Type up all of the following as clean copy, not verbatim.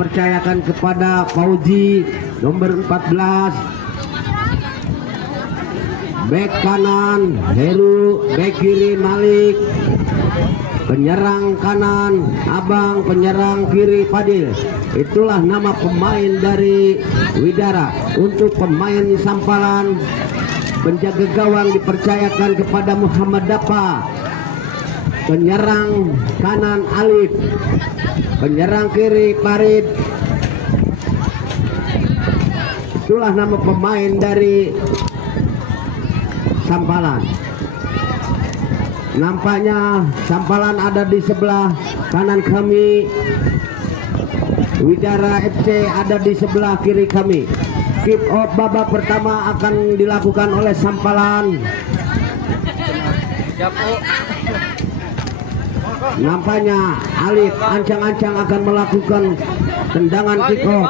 dipercayakan kepada Fauzi nomor 14. Bek kanan Heru, bek kiri Malik. Penyerang kanan Abang, penyerang kiri Fadil. Itulah nama pemain dari Widara. Untuk pemain Sampalan, penjaga gawang dipercayakan kepada Muhammad Dapa. Penyerang kanan Alif, penyerang kiri Farid. Itulah nama pemain dari Sampalan. Nampaknya Sampalan ada di sebelah kanan kami, Widara FC ada di sebelah kiri kami. Kick off babak pertama akan dilakukan oleh Sampalan. Nampaknya Alif ancang-ancang akan melakukan tendangan kick off.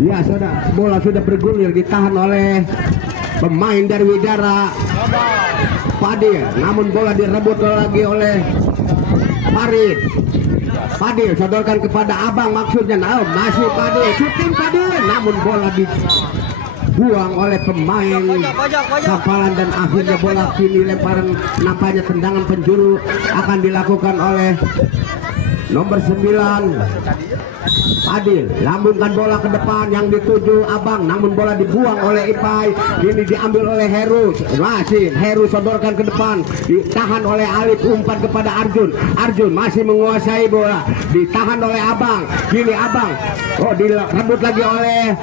Ya, bola sudah bergulir, ditahan oleh pemain dari Widara Fadil, namun bola direbut lagi oleh Farid. Fadil sodorkan kepada Abang, maksudnya masih Fadil, syuting Fadil, namun bola dibuang oleh pemain Sampalan dan akhirnya bola kini lemparan, nampaknya tendangan penjuru akan dilakukan oleh nomor 9 Fadil. Lambungkan bola ke depan yang dituju Abang, namun bola dibuang oleh Ipai. Kini diambil oleh Heru, masih Heru sodorkan ke depan, ditahan oleh Alif, umpan kepada Arjun. Arjun masih menguasai bola, ditahan oleh Abang. Kini Abang direbut lagi oleh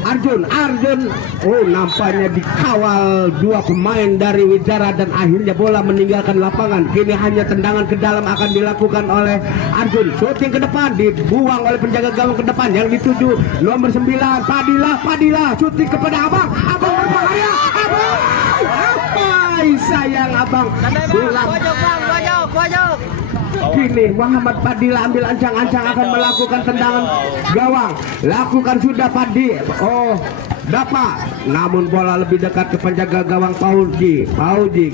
Arjun. Nampaknya dikawal dua pemain dari Widara dan akhirnya bola meninggalkan lapangan. Kini hanya tendangan ke dalam akan dilakukan oleh Arjun. Shooting ke depan dibuang oleh penjaga gawang ke depan yang dituju nomor 9 Fadila. Shooting kepada Abang berbahaya. Sayang Abang. Kini Muhammad Fadila ambil ancang-ancang akan melakukan tendangan gawang. Lakukan sudah Fadil. Dapa, namun bola lebih dekat ke penjaga gawang Fauzi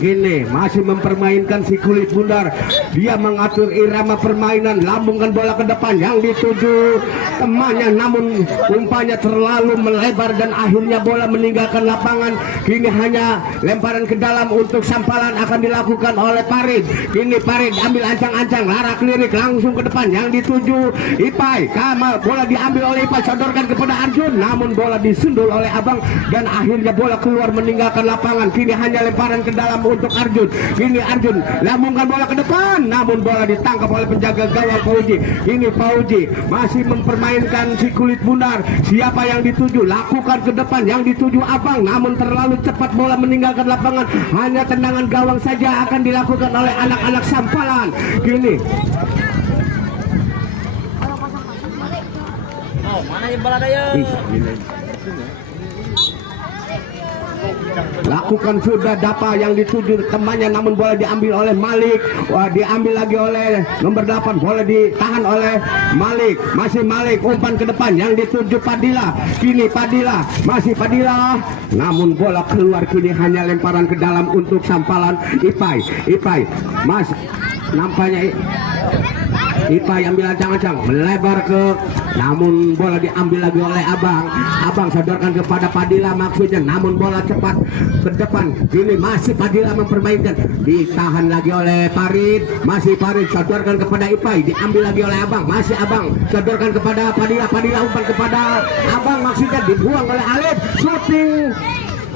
kini masih mempermainkan si kulit bundar. Dia mengatur irama permainan, lambungkan bola ke depan yang dituju temannya, namun umpannya terlalu melebar dan akhirnya bola meninggalkan lapangan. Kini hanya lemparan ke dalam untuk Sampalan akan dilakukan oleh Farid. Kini Farid ambil ancang-ancang, larak lirik langsung ke depan yang dituju Ipai. Bola diambil oleh Ipai, sodorkan kepada Arjun, namun bola disundul oleh Abang dan akhirnya bola keluar meninggalkan lapangan. Kini hanya lemparan ke dalam untuk Arjun. Kini Arjun lambungkan bola ke depan, namun bola ditangkap oleh penjaga gawang Fauzi. Kini Fauzi masih mempermainkan si kulit bundar. Siapa yang dituju? Lakukan ke depan yang dituju Abang, namun terlalu cepat bola meninggalkan lapangan. Hanya tendangan gawang saja akan dilakukan oleh anak-anak Sampalan. Kini mana yang bola daya? Lakukan sudah Dapa yang dituju temannya, namun bola diambil oleh Malik. Diambil lagi oleh nomor 8, bola ditahan oleh Malik. Masih Malik, umpan ke depan yang dituju Fadila. Kini Fadila, masih Fadila, namun bola keluar. Kini hanya lemparan ke dalam untuk Sampalan. Ipai Mas, nampaknya Ipai ambil ancang-ancang melebar namun bola diambil lagi oleh Abang sodorkan kepada Fadila maksudnya, namun bola cepat ke depan. Kini masih Fadila mempermainkan, ditahan lagi oleh Farid. Masih Farid sodorkan kepada Ipai, diambil lagi oleh Abang. Masih Abang sodorkan kepada Fadila umpan kepada Abang maksudnya, dibuang oleh Alif. Shooting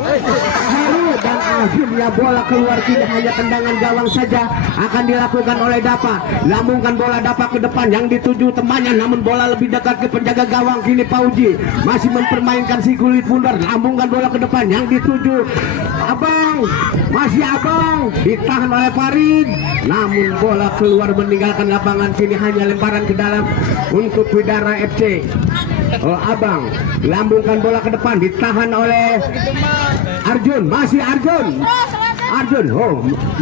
Heru dan akhirnya bola keluar. Kini hanya tendangan gawang saja akan dilakukan oleh Dapa. Lambungkan bola Dapa ke depan yang dituju temannya, namun bola lebih dekat ke penjaga gawang. Kini Fauzi masih mempermainkan si kulit bundar. Lambungkan bola ke depan yang dituju Abang, masih Abang, ditahan oleh Farid, namun bola keluar meninggalkan lapangan. Kini hanya lemparan ke dalam untuk Widara FC. Abang lambungkan bola ke depan, ditahan oleh Arjun, masih Arjun.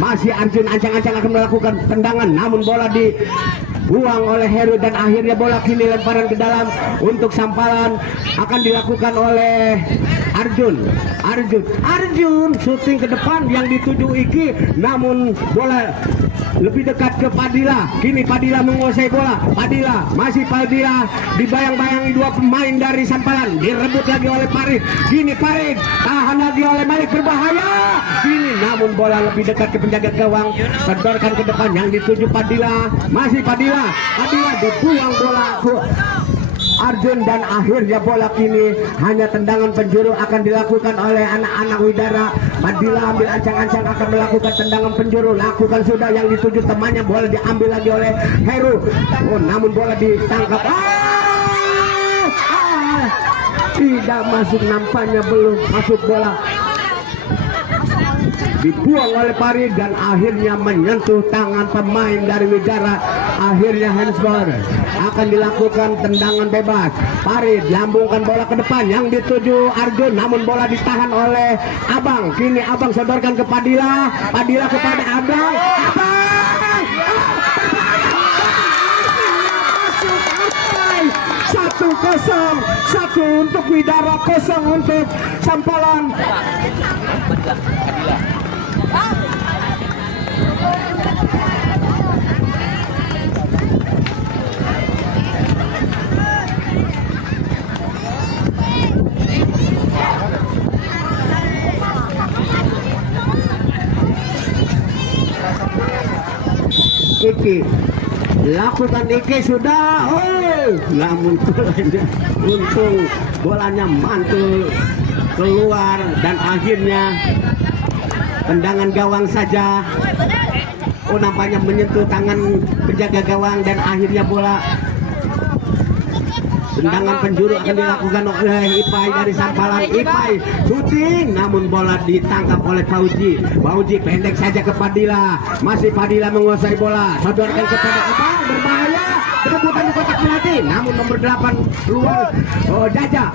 Masih Arjun ancang-ancang akan melakukan tendangan, namun bola dibuang oleh Heru dan akhirnya bola kini lemparan ke dalam untuk sampalan akan dilakukan oleh Arjun syuting ke depan yang dituju Iki, namun bola lebih dekat ke Padilla. Kini Padilla menguasai bola. Padilla dibayang-bayangi dua pemain dari sampalan, direbut lagi oleh Farid. Kini Farid tahan lagi oleh Malik, berbahaya. Kini namun bola lebih dekat ke penjaga gawang, sedorkan ke depan yang dituju Padilla. Masih Padilla dibuang bola ke Arjun dan akhirnya bola kini hanya tendangan penjuru akan dilakukan oleh anak-anak Widara. Padilla ambil ancang-ancang akan melakukan tendangan penjuru, lakukan sudah yang dituju temannya, bola diambil lagi oleh Heru. Namun bola ditangkap. Tidak masuk, nampaknya belum masuk bola. Dibuang oleh Farid dan akhirnya menyentuh tangan pemain dari Widara. Akhirnya handsball akan dilakukan tendangan bebas. Farid lambungkan bola ke depan yang dituju Arjun, namun bola ditahan oleh Abang. Kini Abang sodorkan ke Padilla kepada Abang. Satu untuk Widara, 0 untuk sampalan. Iki lakukan Iki sudah, namun untung bolanya mantul keluar dan akhirnya tendangan gawang saja. Nampaknya menyentuh tangan penjaga gawang dan akhirnya bola tendangan penjuru akan dilakukan oleh Ipai dari sampalan. Ipai syuting, namun bola ditangkap oleh Fauji pendek saja ke Padilla. Masih Padilla menguasai bola, sodorkan kepada Abang, berbahaya, berebutan di kotak penalti, namun nomor 8 keluar. Jaja,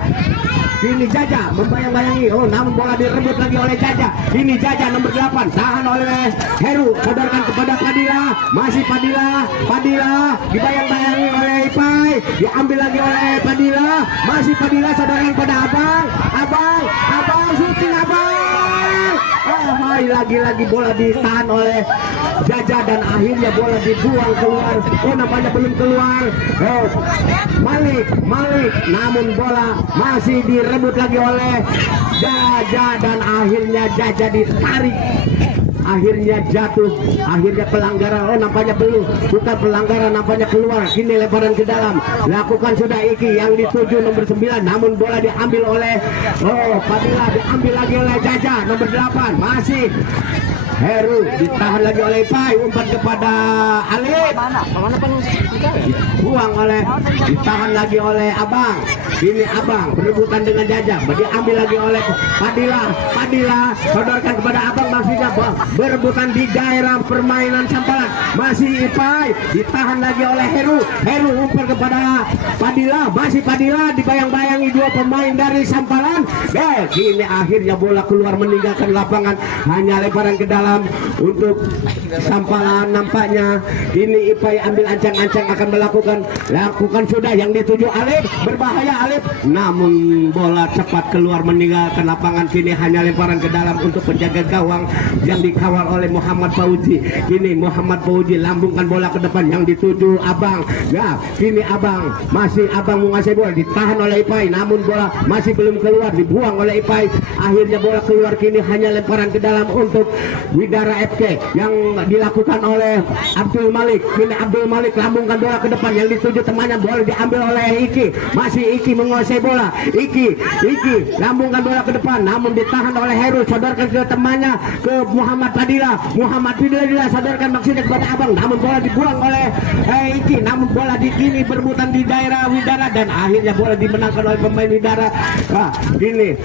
kini Jaja membayang-bayangi, namun bola direbut lagi oleh Jaja. Ini Jaja nomor 8 tahan oleh Heru, sodorkan kepada Padilla. Masih Padilla dibayang-bayangi oleh Ipai, diambil lagi oleh Padilla. Masih Padilla sodorkan kepada Abang syuting Abang. Lagi-lagi bola ditahan oleh Jaja dan akhirnya bola dibuang keluar. Nampaknya belum keluar. Malik, namun bola masih direbut lagi oleh Jaja dan akhirnya Jaja ditarik. Akhirnya jatuh, akhirnya pelanggaran. Nampaknya bukan pelanggaran, nampaknya keluar. Kini lemparan ke dalam, lakukan sudah Iki yang dituju nomor 9, namun bola diambil oleh Padilla, diambil lagi oleh Jaja nomor 8. Masih Heru, ditahan lagi oleh Ipai, umpan kepada Alif, ditahan lagi oleh Abang. Ini Abang berebutan dengan Jaja, diambil lagi oleh Padilla, sodorkan kepada Abang, maksudnya berebutan di daerah permainan sampalan. Masih Ipai, ditahan lagi oleh Heru, umpan kepada Padilla. Masih Padilla dibayang-bayangi dua pemain dari sampalan. Kini akhirnya bola keluar meninggalkan lapangan, hanya lemparan ke dalam untuk sampalan. Nampaknya ini Ipai ambil ancang-ancang akan lakukan sudah yang dituju Alif, berbahaya Alif, namun bola cepat keluar meninggalkan lapangan. Kini hanya lemparan ke dalam untuk penjaga gawang yang dikawal oleh Muhammad Fauji. Kini Muhammad Fauji lambungkan bola ke depan yang dituju Abang. Kini masih Abang menguasai bola, ditahan oleh Ipai, namun bola masih belum keluar, dibuang oleh Ipai. Akhirnya bola keluar, kini hanya lemparan ke dalam untuk Widara FK yang dilakukan oleh Abdul Malik. Kini Abdul Malik lambungkan bola ke depan yang dituju temannya, bola diambil oleh Iki. Masih Iki menguasai bola. Iki lambungkan bola ke depan, namun ditahan oleh Heru, sodorkan ke temannya. ke Muhammad Padilla. Muhammad Padilla sodorkan maksudnya kepada abang, namun bola dibuang oleh Iki, namun bola di kini berebutan di daerah Widara dan akhirnya bola dimenangkan oleh pemain Widara. Ini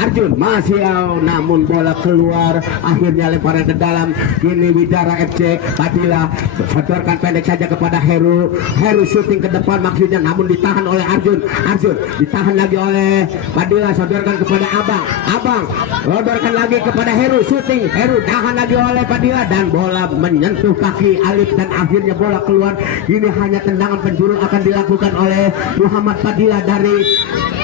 Arjun masih namun bola keluar, akhirnya lemparan ke dalam. Kini Widara FC Padilla sodorkan pendek saja kepada Heru syuting ke depan maksudnya, namun ditahan oleh Arjun ditahan lagi oleh Padilla, sodorkan kepada abang sodorkan lagi kepada Heru syuting, Heru tahan lagi oleh Padilla dan bola menyentuh kaki Alif dan akhirnya bola keluar. Ini hanya tendangan penjuru akan dilakukan oleh Muhammad Padilla dari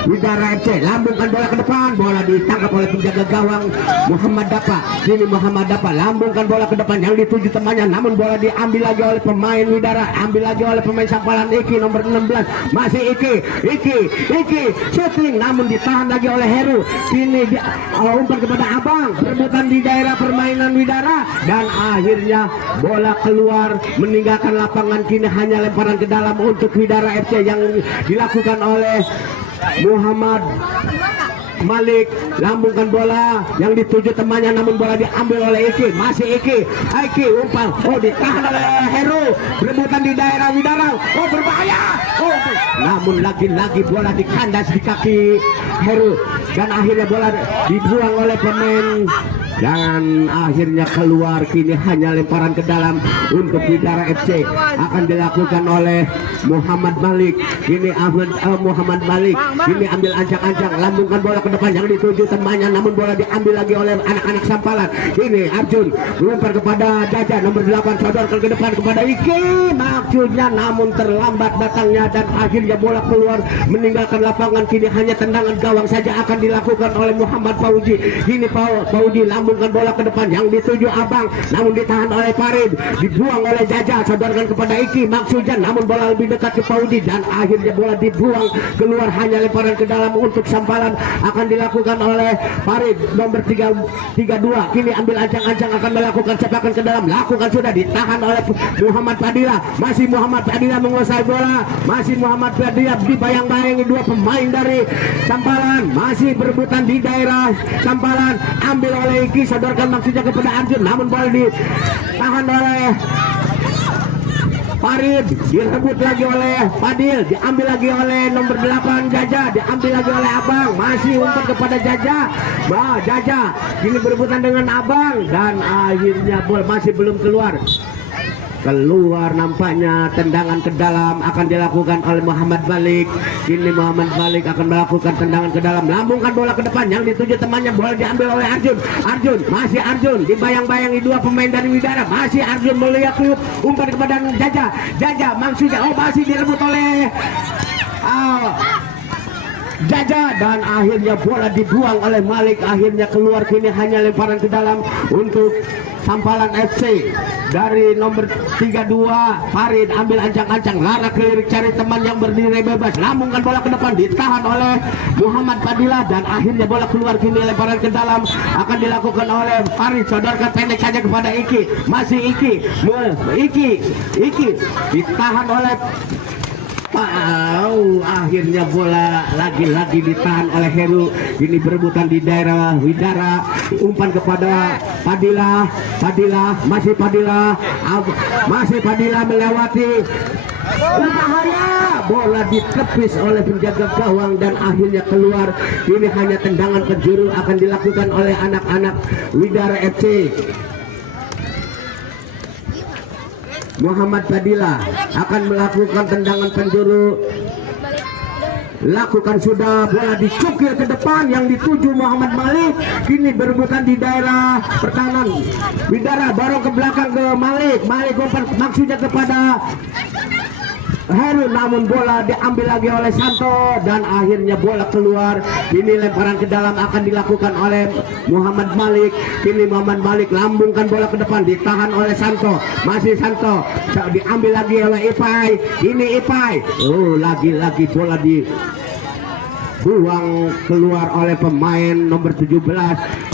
Widara FC. Lambungkan bola ke depan, bola ditangkap oleh penjaga gawang Muhammad Dapa. Kini Muhammad Dapa lambungkan bola ke depan yang dituju temannya, namun bola diambil lagi oleh pemain Widara, ambil lagi oleh pemain Sampalan Iki nomor 16. Masih Iki shooting namun ditahan lagi oleh Heru. Kini dia umpan kepada abang, perebutan di daerah permainan Widara dan akhirnya bola keluar meninggalkan lapangan. Kini hanya lemparan ke dalam untuk Widara FC yang dilakukan oleh Muhammad Malik. Lambungkan bola yang dituju temannya, namun bola diambil oleh Iki. Masih Iki umpan, ditahan oleh Heru, berebutan di daerah Widara, berbahaya, namun lagi-lagi bola dikandas di kaki Heru dan akhirnya bola dibuang oleh pemain dan akhirnya keluar. Kini hanya lemparan ke dalam untuk Widara FC akan dilakukan oleh Muhammad Malik. Ini Muhammad Malik ini ambil ancang-ancang, lambungkan bola ke depan yang dituju temannya, namun bola diambil lagi oleh anak-anak Sampalan. Ini Arjun melempar kepada Jaja nomor 8, sodorkan ke depan kepada Iki maksudnya, namun terlambat datangnya dan akhirnya bola keluar meninggalkan lapangan. Kini hanya tendangan gawang saja akan dilakukan oleh Muhammad Fauji. Ini Fauji lambungkan bola ke depan yang dituju abang, namun ditahan oleh Farid, dibuang oleh Jaja, sodorkan kepada Iki maksudnya, namun bola lebih dekat ke Fauji dan akhirnya bola dibuang keluar, hanya lemparan ke dalam untuk Sampalan akan dilakukan oleh Farid nomor 32. Kini ambil ancang-ancang akan melakukan sepakan ke dalam, lakukan sudah, ditahan oleh Muhammad Padilla. Masih Muhammad Padilla menguasai bola, masih Muhammad Padilla dibayang-bayangi dua pemain dari Sampalan, masih berebutan di daerah Sampalan, ambil oleh Iki, sodorkan maksudnya kepada Arjun, namun bola ditahan oleh Farid, direbut lagi oleh Fadil, diambil lagi oleh nomor 8 Jaja, diambil lagi oleh abang, masih umpan kepada Jaja. Jaja kini berebutan dengan abang dan akhirnya bola masih belum keluar nampaknya. Tendangan ke dalam akan dilakukan oleh Muhammad Malik. Kini Muhammad Malik akan melakukan tendangan ke dalam, lambungkan bola ke depan yang dituju temannya, bola diambil oleh Arjun, masih Arjun dibayang-bayangi dua pemain dari Widara, masih Arjun melihat umpan kepada Jaja maksudnya, masih direbut oleh Jaja dan akhirnya bola dibuang oleh Malik, akhirnya keluar. Kini hanya lemparan ke dalam untuk Sampalan FC dari nomor 32 Farid, ambil ancang-ancang, larak kelirik cari teman yang berdiri bebas, lambungkan bola ke depan, ditahan oleh Muhammad Padilla dan akhirnya bola keluar. Kini lemparan ke dalam akan dilakukan oleh Farid, sodorkan pendek saja kepada Iki, masih Iki ditahan oleh akhirnya bola lagi-lagi ditahan oleh Heru. Ini berebutan di daerah Widara, umpan kepada Padilla, masih Padilla melewati bahaya, bola ditepis oleh penjaga gawang dan akhirnya keluar. Ini hanya tendangan penjuru akan dilakukan oleh anak-anak Widara FC. Muhammad Padilla akan melakukan tendangan penjuru, lakukan sudah, bola dicukir ke depan yang dituju Muhammad Malik. Kini berebutan di daerah pertahanan Widara, baru ke belakang ke Malik umpan maksudnya kepada Heru, namun bola diambil lagi oleh Santo dan akhirnya bola keluar. Ini lemparan ke dalam akan dilakukan oleh Muhammad Malik. Kini Muhammad Malik lambungkan bola ke depan, ditahan oleh Santo, masih Santo, diambil lagi oleh Ipai. Ini Ipai, lagi-lagi bola dibuang keluar oleh pemain nomor 17,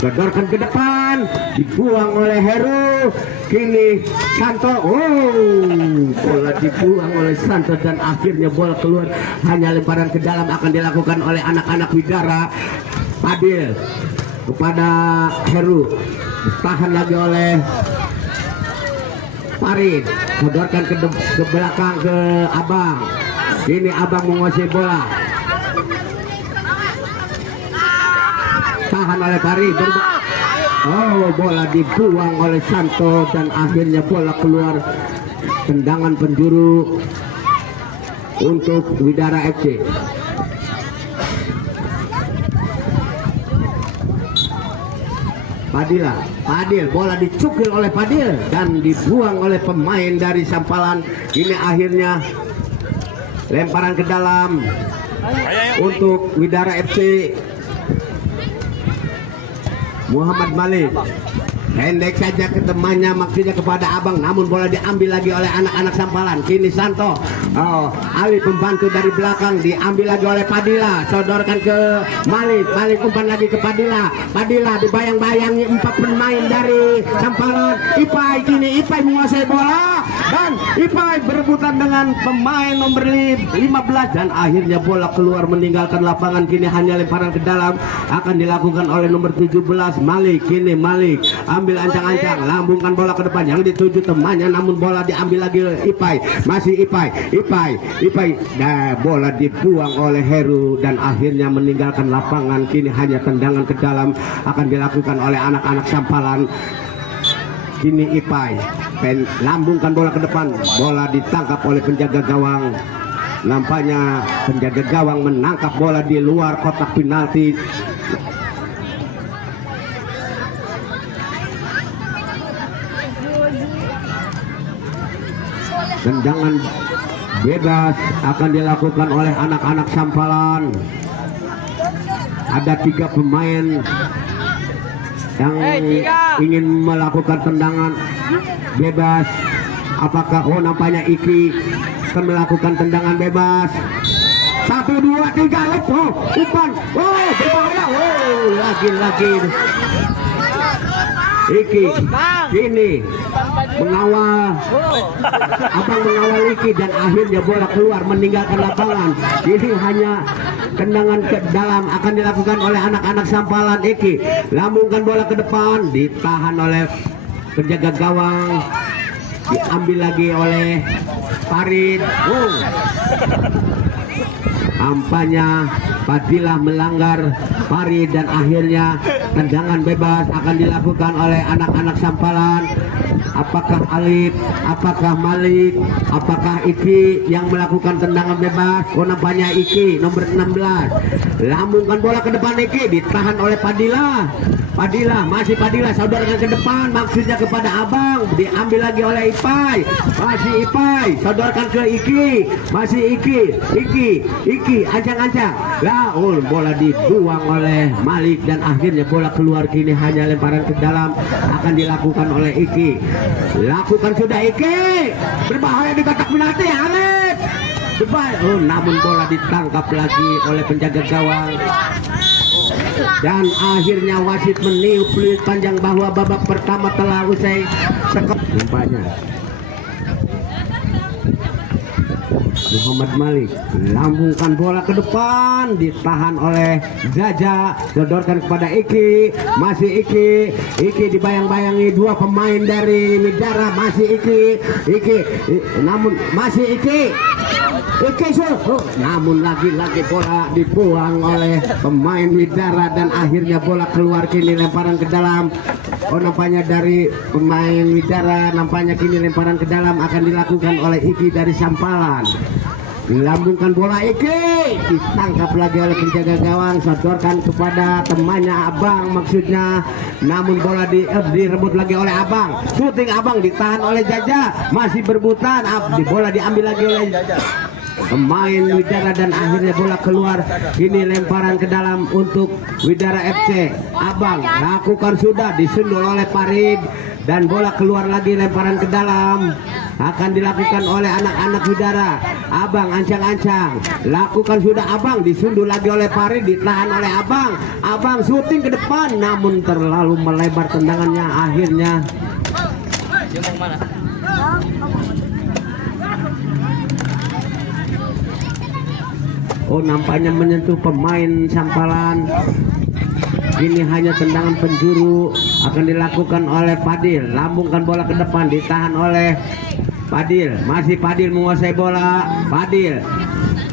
sodorkan ke depan, dibuang oleh Heru. Kini Santo, bola dibuang oleh Santo dan akhirnya bola keluar, hanya lemparan ke dalam akan dilakukan oleh anak-anak Widara. kepada Heru, ditahan lagi oleh Farid, sodorkan ke belakang ke Abang. Ini Abang menguasai bola, tahan oleh Farid. Oh, bola dibuang oleh Santo dan akhirnya bola keluar. Tendangan penjuru untuk Widara FC. Padil, bola dicukil oleh Padil dan dibuang oleh pemain dari Sampalan. Ini akhirnya lemparan ke dalam untuk Widara FC. Muhammad Malik pendek saja ke temannya, maksudnya kepada Abang, namun bola diambil lagi oleh anak-anak Sampalan. Kini Santo, Ali pembantu dari belakang, diambil lagi oleh Padilla, sodorkan ke Malik umpan lagi ke Padilla dibayang-bayangi 4 pemain dari Sampalan. Ipai, kini Ipai menguasai bola dan Ipai berebutan dengan pemain nomor 15 dan akhirnya bola keluar meninggalkan lapangan. Kini hanya lemparan ke dalam akan dilakukan oleh nomor 17 Malik. Kini Malik ambil ancang-ancang, lambungkan bola ke depan yang dituju temannya, namun bola diambil lagi Ipai. Masih Ipai. Nah, bola dibuang oleh Heru dan akhirnya meninggalkan lapangan. Kini hanya tendangan ke dalam akan dilakukan oleh anak-anak Sampalan. Kini Ipai lambungkan bola ke depan, bola ditangkap oleh penjaga gawang. Nampaknya penjaga gawang menangkap bola di luar kotak penalti. Tendangan bebas akan dilakukan oleh anak-anak Sampalan. Ada 3 pemain yang ingin melakukan tendangan bebas. Apakah nampaknya Iki akan melakukan tendangan bebas. 1, 2, 3, umpan. Berbahaya. Lagi Iki ini mengawal, Abang mengawal Iki dan akhirnya bola keluar meninggalkan lapangan. Ini hanya tendangan ke dalam akan dilakukan oleh anak-anak Sampalan. Iki lambungkan bola ke depan, ditahan oleh penjaga gawang, diambil lagi oleh Farid. Ampanya Padilla melanggar Farid dan akhirnya tendangan bebas akan dilakukan oleh anak-anak Sampalan. Apakah Alif, apakah Malik, apakah Iki yang melakukan tendangan bebas? Nampaknya Iki nomor 16. Lambungkan bola ke depan, Iki ditahan oleh Padilla. Masih Padilla, sodorkan ke depan, maksudnya kepada Abang, diambil lagi oleh Ipai. Masih Ipai, sodorkan ke Iki. Masih Iki ancang-ancang. Bola dibuang oleh Malik dan akhirnya bola keluar. Kini hanya lemparan ke dalam akan dilakukan oleh Iki. Lakukan sudah Iki, berbahaya di kotak penalti. Alif namun bola ditangkap lagi oleh penjaga gawang. Dan akhirnya wasit meniup peluit panjang bahwa babak pertama telah usai. Nampaknya Muhammad Malik lambungkan bola ke depan, ditahan oleh Jaja, sodorkan kepada Iki. Masih Iki dibayang-bayangi 2 pemain dari Widara. Masih Iki namun masih Iki namun lagi-lagi bola dibuang oleh pemain Widara dan akhirnya bola keluar. Kini lemparan ke dalam. Nampaknya dari pemain Widara, nampaknya kini lemparan ke dalam akan dilakukan oleh Iki dari Sampalan. Dilambungkan bola Iki, ditangkap lagi oleh penjaga gawang, sodorkan kepada temannya Abang maksudnya, namun bola direbut lagi oleh Abang. Shooting Abang ditahan oleh Jaja, masih berebutan, bola diambil lagi oleh pemain Widara dan akhirnya bola keluar. Ini lemparan ke dalam untuk Widara FC. Abang lakukan sudah, disundul oleh Farid dan bola keluar lagi, lemparan ke dalam akan dilakukan oleh anak-anak Widara. Abang ancang-ancang, lakukan sudah Abang, disundul lagi oleh Farid, ditahan oleh Abang syuting ke depan namun terlalu melebar tendangannya. Akhirnya nampaknya menyentuh pemain Sampalan. Ini hanya tendangan penjuru akan dilakukan oleh Fadil. Lambungkan bola ke depan, ditahan oleh Fadil. Masih Fadil menguasai bola. Fadil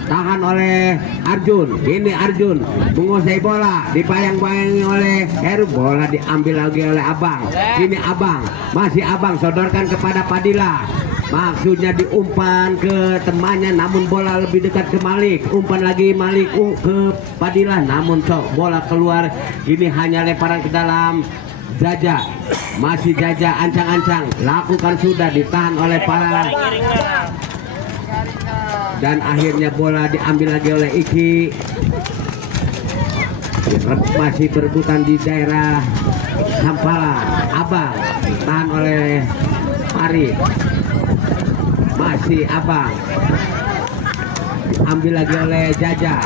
tahan oleh Arjun. Ini Arjun menguasai bola, dibayang-bayangi oleh Heru. Bola diambil lagi oleh Abang. Ini Abang, masih Abang sodorkan kepada Fadila. Maksudnya diumpan ke temannya, namun bola lebih dekat ke Malik. Umpan lagi Malik ke Fadila, namun bola keluar. Ini hanya lemparan ke dalam. Jaja, masih Jaja ancang-ancang, lakukan sudah, ditahan oleh para, dan akhirnya bola diambil lagi oleh Iki. Masih berebutan di daerah Sampala. Abang ditahan oleh Farid. Masih Abang, ambil lagi oleh Jaja.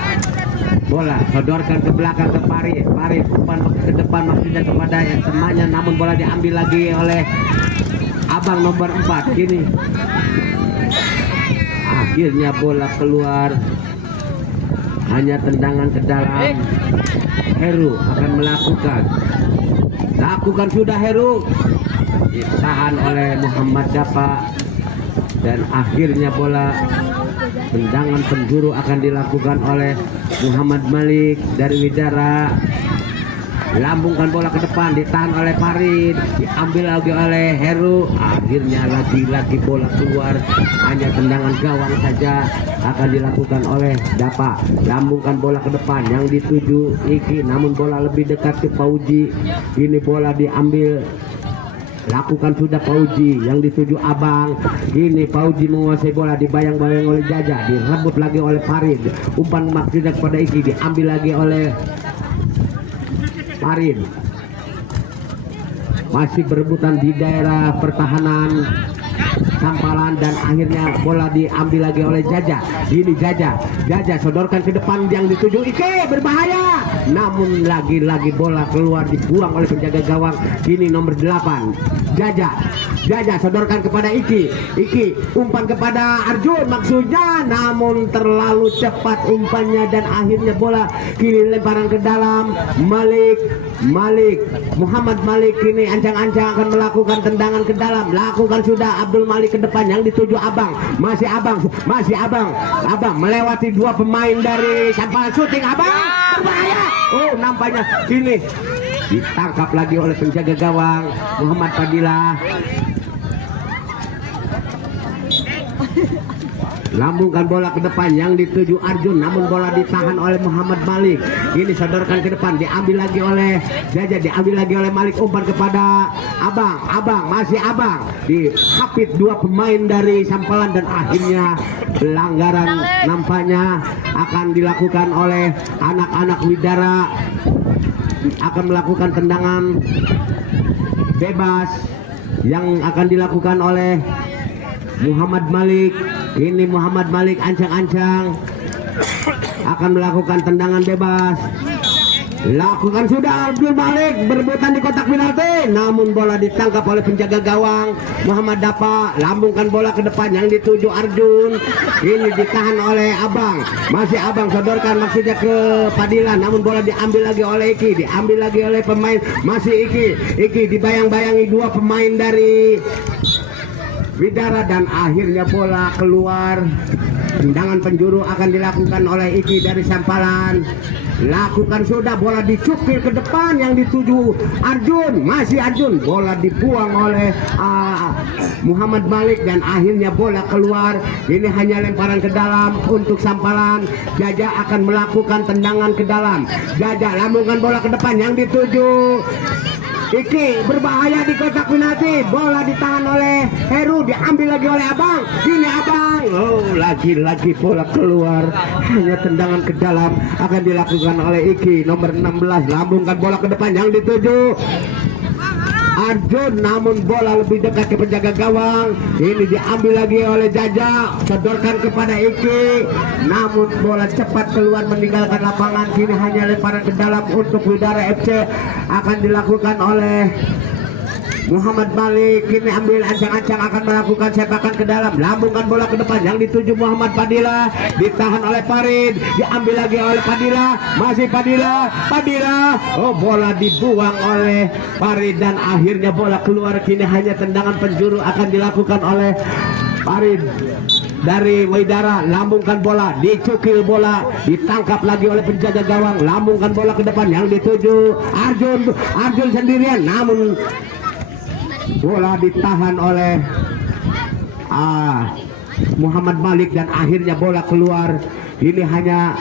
Bola sodorkan ke belakang ke Farid. Farid umpan ke depan maksudnya kepada temannya, namun bola diambil lagi oleh Abang nomor 4. Kini akhirnya bola keluar, hanya tendangan ke dalam. Heru akan lakukan sudah. Heru ditahan oleh Muhammad Dapa, dan akhirnya bola tendangan penjuru akan dilakukan oleh Muhammad Malik dari Widara. Lambungkan bola ke depan, ditahan oleh Farid, diambil lagi oleh Heru. Akhirnya lagi-lagi bola keluar, hanya tendangan gawang saja akan dilakukan oleh Dapa. Lambungkan bola ke depan yang dituju Iki, namun bola lebih dekat ke Pauji. Ini bola diambil, lakukan sudah Pauji yang dituju Abang. Ini Pauji menguasai bola, dibayang-bayang oleh Jaja, direbut lagi oleh Farid. Umpan maksudnya kepada Iki, diambil lagi oleh Farid. Masih berebutan di daerah pertahanan Sampalan, dan akhirnya bola diambil lagi oleh Jaja. Ini Jaja sodorkan ke depan yang dituju Ike, berbahaya, namun lagi-lagi bola keluar, dibuang oleh penjaga gawang. Ini nomor 8 Jaja sodorkan kepada Iki umpan kepada Arjun maksudnya, namun terlalu cepat umpannya, dan akhirnya bola kini lemparan ke dalam. Malik Muhammad Malik kini ancang-ancang akan melakukan tendangan ke dalam. Lakukan sudah Abdul Malik ke depan yang dituju Abang. Masih Abang melewati 2 pemain dari Sampala. Shooting Abang, berbahaya. Oh, nampaknya kini ditangkap lagi oleh penjaga gawang Muhammad Fadila. Lambungkan bola ke depan yang dituju Arjun, namun bola ditahan oleh Muhammad Malik. Ini sodorkan ke depan, diambil lagi oleh Jaja, diambil lagi oleh Malik. Umpan kepada Abang, masih Abang, dihapit 2 pemain dari Sampalan, dan akhirnya pelanggaran nampaknya akan dilakukan oleh anak-anak Widara. Akan melakukan tendangan bebas yang akan dilakukan oleh Muhammad Malik. Ini Muhammad Malik ancang-ancang akan melakukan tendangan bebas. Lakukan sudah Abdul Malik, berebutan di kotak penalti, namun bola ditangkap oleh penjaga gawang Muhammad Dapa. Lambungkan bola ke depan yang dituju Arjun. Ini ditahan oleh Abang. Masih Abang sodorkan maksudnya ke Fadila, namun bola diambil lagi oleh Iki, diambil lagi oleh pemain. Masih Iki dibayang-bayangi 2 pemain dari Widara, dan akhirnya bola keluar. Tendangan penjuru akan dilakukan oleh Iki dari Sampalan. Lakukan sudah, bola dicukil ke depan yang dituju Arjun. Masih Arjun, bola dibuang oleh Muhammad Malik, dan akhirnya bola keluar. Ini hanya lemparan ke dalam untuk Sampalan. Jaja akan melakukan tendangan ke dalam. Jaja lambungkan bola ke depan yang dituju Iki, berbahaya di kotak penalti. Bola ditahan oleh Heru, diambil lagi oleh Abang. Ini Abang. Oh, lagi-lagi bola keluar. Hanya tendangan ke dalam akan dilakukan oleh Iki nomor 16. Lambungkan bola ke depan yang dituju Arjun, namun bola lebih dekat ke penjaga gawang. Ini diambil lagi oleh Jaja, sodorkan kepada Iki, namun bola cepat keluar meninggalkan lapangan. Kini hanya lemparan ke dalam untuk Widara FC akan dilakukan oleh Muhammad Malik kini ambil ancang-ancang akan melakukan sepakan ke dalam, lambungkan bola ke depan yang dituju Muhammad Padilla, ditahan oleh Farid, diambil lagi oleh Padilla, masih Padilla, oh bola dibuang oleh Farid dan akhirnya bola keluar. Kini hanya tendangan penjuru akan dilakukan oleh Farid dari Widara, lambungkan bola, dicukil bola, ditangkap lagi oleh penjaga gawang, lambungkan bola ke depan yang dituju Arjun sendirian, namun bola ditahan oleh Muhammad Malik dan akhirnya bola keluar. Ini hanya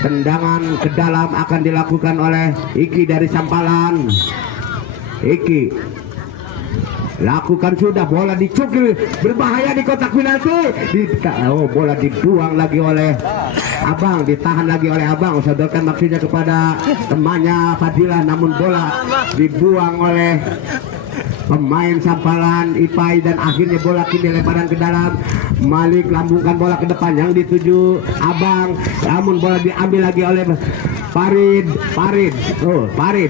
tendangan ke dalam akan dilakukan oleh Iki dari Sampalan. Iki lakukan sudah, bola dicukil, berbahaya di kotak penalti. Bola dibuang lagi oleh Abang, ditahan lagi oleh Abang, sodorkan maksudnya kepada temannya Fadilah, namun bola dibuang oleh pemain Sampalan Ipai dan akhirnya bola kini lemparan ke dalam. Malik lambungkan bola ke depan yang dituju Abang, namun bola diambil lagi oleh Farid,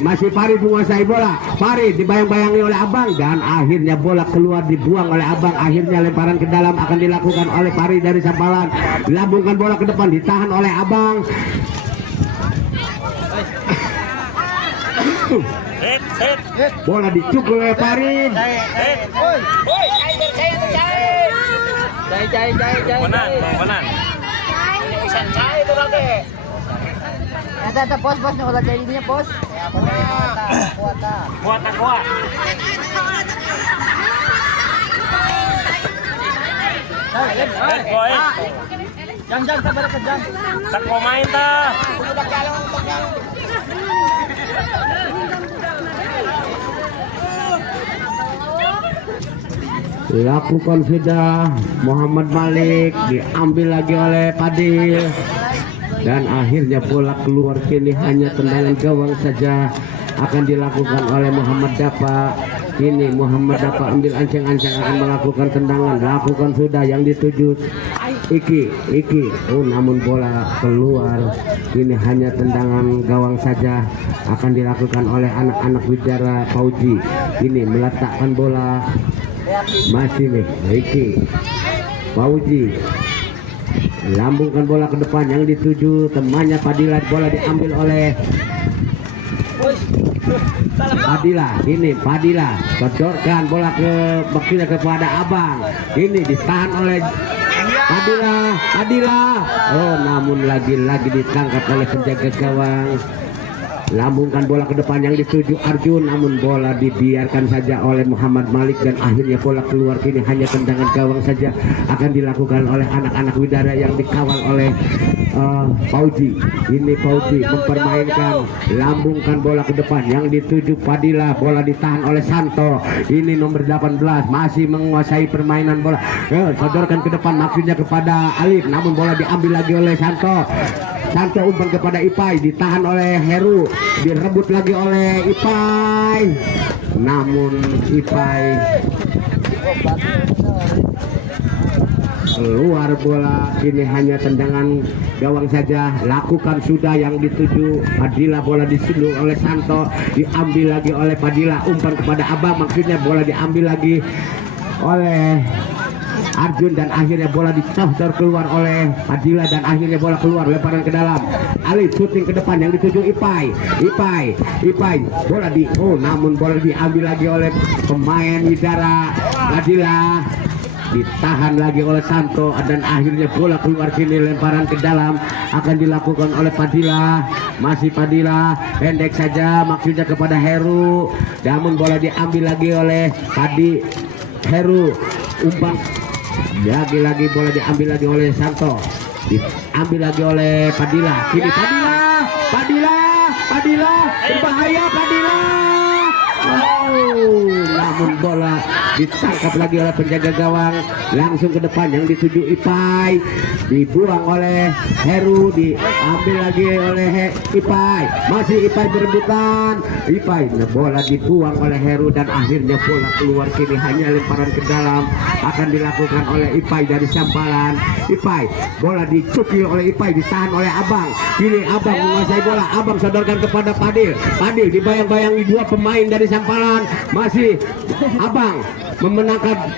masih Farid menguasai bola. Farid dibayang-bayangi oleh Abang dan akhirnya bola keluar, dibuang oleh Abang. Akhirnya lemparan ke dalam akan dilakukan oleh Farid dari Sampalan. Dilambungkan bola ke depan, ditahan oleh Abang. Bola dicukul oleh Farid. Ada pos na wala kayo niya pos. Kuat. Jam sabar ka jam. Tak kumain ta. Lakukan sudah Muhammad Malik, diambil lagi oleh Padil dan akhirnya bola keluar. Kini hanya tendangan gawang saja akan dilakukan oleh Muhammad Dapa. Ini Muhammad Dapa ambil ancang-ancang akan melakukan tendangan, lakukan sudah yang dituju Iki, namun bola keluar. Ini hanya tendangan gawang saja akan dilakukan oleh anak-anak Widara Fauji. Ini meletakkan bola, masih nih Iki Fauji, lambungkan bola ke depan yang dituju temannya Padilla. Bola diambil oleh Padilla, sodorkan bola kepada Abang. Ini ditahan oleh Padilla. Namun lagi-lagi ditangkap oleh penjaga gawang. Lambungkan bola ke depan yang dituju Arjun, namun bola dibiarkan saja oleh Muhammad Malik dan akhirnya bola keluar. Kini hanya tendangan gawang saja akan dilakukan oleh anak-anak Widara yang dikawal oleh Fauji. Ini Fauji mempermainkan, lambungkan bola ke depan yang dituju Padilla, bola ditahan oleh Santo. Ini nomor 18 masih menguasai permainan bola. Sodorkan ke depan maksudnya kepada Alif, namun bola diambil lagi oleh Santo. Umpan kepada Ipai, ditahan oleh Heru, direbut lagi oleh Ipai, namun Ipai keluar bola. Ini hanya tendangan gawang saja. Lakukan sudah yang dituju Padilla, bola disundul oleh Santo, diambil lagi oleh Padilla. Umpan kepada Abang, maksudnya bola diambil lagi oleh Arjun dan akhirnya bola dicosor keluar oleh Padilla dan akhirnya bola keluar, lemparan ke dalam. Alif syuting ke depan yang dituju Ipai, bola namun bola diambil lagi oleh pemain Widara Padilla, ditahan lagi oleh Santo dan akhirnya bola keluar. Kini lemparan ke dalam akan dilakukan oleh Padilla, masih Padilla, pendek saja maksudnya kepada Heru, namun bola diambil lagi oleh Heru. Umpan lagi bola diambil lagi oleh Santo, diambil lagi oleh Padilla. Kini Padilla berbahaya. Namun bola ditangkap lagi oleh penjaga gawang, langsung ke depan yang dituju Ipai, dibuang oleh Heru, diambil lagi oleh Ipai, masih Ipai berebutan, Ipai, bola dibuang oleh Heru dan akhirnya bola keluar. Kini hanya lemparan ke dalam akan dilakukan oleh Ipai dari Sampalan. Ipai, bola dicukil oleh Ipai, ditahan oleh Abang. Kini Abang menguasai bola, Abang sodorkan kepada Padil. Padil dibayang-bayangi dua pemain dari Sampalan. Masih Abang memenangkan,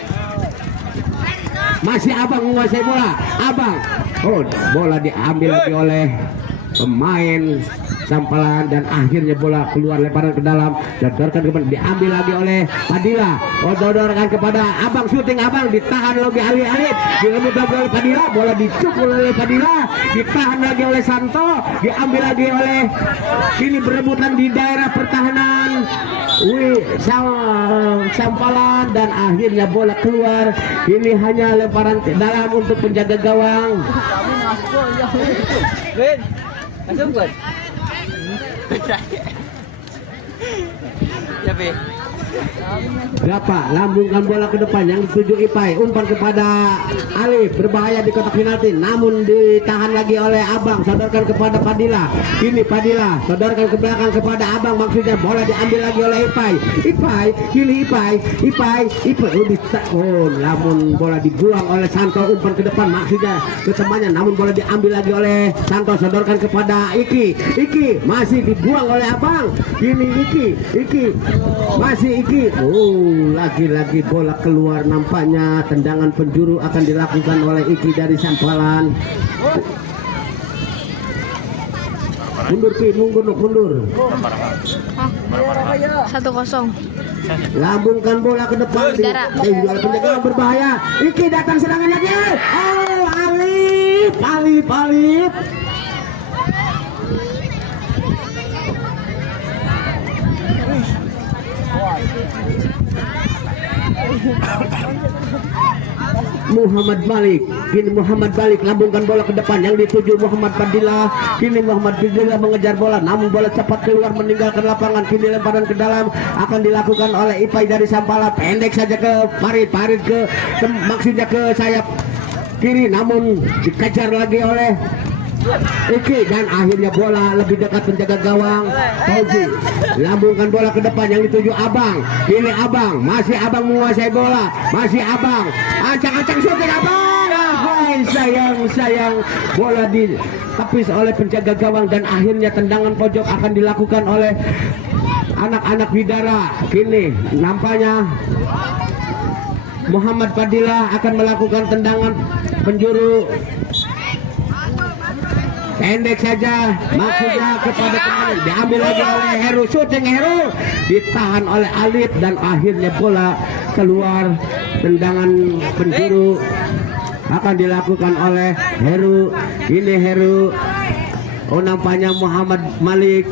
masih Abang menguasai bola. Abang, oh bola diambil lagi oleh pemain Sampalan dan akhirnya bola keluar lemparan ke dalam, sodorkan kepada, diambil lagi oleh Padilla. Oh, sodorkan kepada Abang, syuting Abang, ditahan lagi Alif, direbut lagi oleh Padilla, bola dicukul oleh Padilla, ditahan lagi oleh Santo, diambil lagi oleh, ini berebutan di daerah pertahanan Sampalan dan akhirnya bola keluar. Ini hanya lemparan ke dalam untuk penjaga gawang. Masuk kan? Ya, Be. Berapa? Lambungkan bola ke depan yang dituju Ipai, umpan kepada Alif, berbahaya di kotak penalti, namun ditahan lagi oleh Abang, sodorkan kepada Padilla. Ini Padilla, sodorkan ke belakang kepada Abang, maksudnya bola diambil lagi oleh Ipai. Ini Ipai, namun bola dibuang oleh Santo, umpan ke depan, maksudnya ke temannya, namun bola diambil lagi oleh Santo, sodorkan kepada Iki, masih dibuang oleh Abang. Ini Iki, masih Iki. Lagi-lagi bola keluar, nampaknya tendangan penjuru akan dilakukan oleh Iki dari Sampalan. Mundur Ki, mundur. 1-0. Lambungkan bola ke depan. Penjaga berbahaya. Iki datang serangan lagi. Oh, Alif. Muhammad Malik, kini Muhammad Malik lambungkan bola ke depan yang dituju Muhammad Padilla. Kini Muhammad Padilla mengejar bola, namun bola cepat keluar meninggalkan lapangan. Kini lemparan ke dalam akan dilakukan oleh Ipai dari Sampalan, pendek saja ke Farid ke maksudnya ke sayap kiri, namun dikejar lagi oleh Iki dan akhirnya bola lebih dekat penjaga gawang Fauzi. Lambungkan bola ke depan yang dituju Abang. Kini Abang, masih Abang menguasai bola, masih Abang ancang-ancang syuting Abang. Sayang bola ditepis oleh penjaga gawang dan akhirnya tendangan pojok akan dilakukan oleh anak-anak Widara. Kini nampaknya Muhammad Padilla akan melakukan tendangan penjuru pendek saja, maksudnya kepada teman, diambil lagi oleh Heru, syuting Heru, ditahan oleh Alif dan akhirnya bola keluar. Tendangan penjuru akan dilakukan oleh Heru. Ini Heru, oh nampaknya Muhammad Malik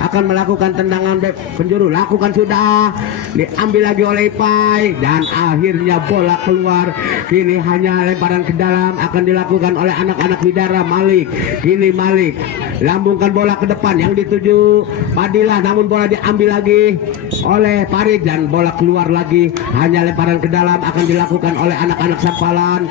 akan melakukan tendangan penjuru, lakukan sudah, diambil lagi oleh Ipai dan akhirnya bola keluar. Kini hanya lemparan ke dalam akan dilakukan oleh anak-anak Widara. Malik, kini Malik lambungkan bola ke depan yang dituju Padilla, namun bola diambil lagi oleh Farid dan bola keluar lagi. Hanya lemparan ke dalam akan dilakukan oleh anak-anak Sampalan.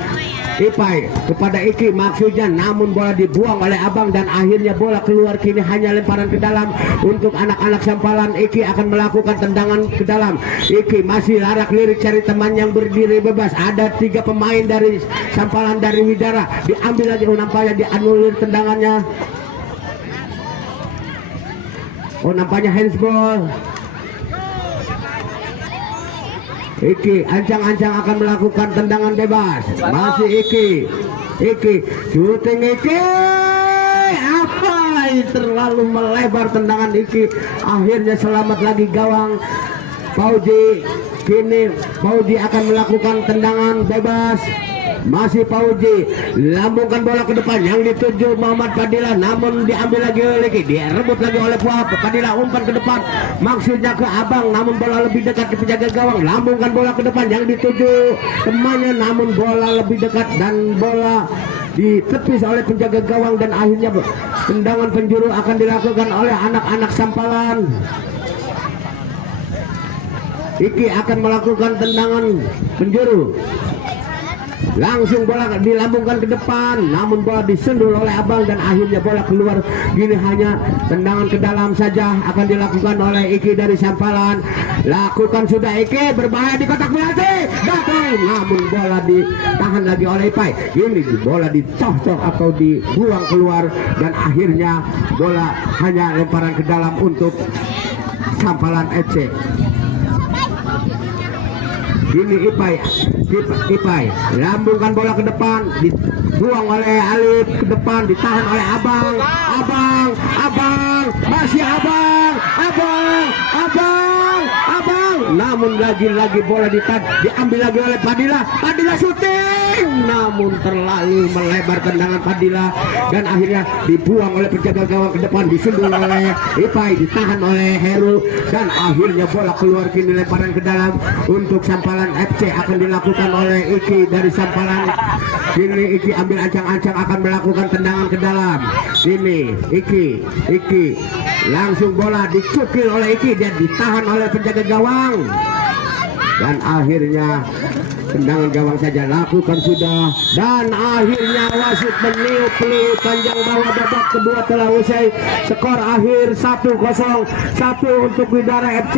Ipai kepada Iki maksudnya, namun bola dibuang oleh Abang dan akhirnya bola keluar. Kini hanya lemparan ke dalam untuk anak-anak Sampalan. Iki akan melakukan tendangan ke dalam. Iki masih larak lirik cari teman yang berdiri bebas. Ada 3 pemain dari Sampalan dari Widara, diambil lagi, nampaknya dianulir tendangannya. Nampaknya handsball. Iki ancang-ancang akan melakukan tendangan bebas. Masih Iki syuting Iki, terlalu melebar tendangan Iki. Akhirnya selamat lagi gawang Fauzi. Kini Fauzi akan melakukan tendangan bebas. Masih Fauzi lambungkan bola ke depan yang dituju Muhammad Padilla, namun diambil lagi oleh Iki, direbut lagi oleh Padilla, umpan ke depan maksudnya ke Abang, namun bola lebih dekat ke penjaga gawang. Lambungkan bola ke depan yang dituju temannya, namun bola lebih dekat dan bola ditepis oleh penjaga gawang dan akhirnya tendangan penjuru akan dilakukan oleh anak-anak Sampalan. Iki akan melakukan tendangan penjuru. Langsung bola dilambungkan ke depan, namun bola disundul oleh Abang dan akhirnya bola keluar. Gini hanya tendangan ke dalam saja akan dilakukan oleh Iki dari Sampalan. Lakukan sudah Iki, berbahaya di kotak penalti. Datang, namun bola ditahan lagi oleh Ipai. Ini bola dicocok atau dibuang keluar dan akhirnya bola hanya lemparan ke dalam untuk Sampalan FC. Ini Ipai lambungkan bola ke depan, dibuang oleh Alif ke depan, ditahan oleh Abang, masih Abang, namun lagi-lagi bola diambil lagi oleh Padilla syuting, namun terlalu melebar tendangan Padilla dan akhirnya dibuang oleh penjaga gawang ke depan, disundul oleh Ipai, ditahan oleh Heru dan akhirnya bola keluar. Kini lemparan ke dalam untuk Sampalan FC akan dilakukan oleh Iki dari Sampalan. Kini Iki ambil ancang-ancang akan melakukan tendangan ke dalam. Ini Iki langsung bola dicukil oleh Iki dan ditahan oleh penjaga gawang dan akhirnya tendangan gawang saja lakukan sudah dan akhirnya wasit meniup peluit panjang bahwa babak kedua telah usai. Skor akhir 1-0 untuk Widara FC.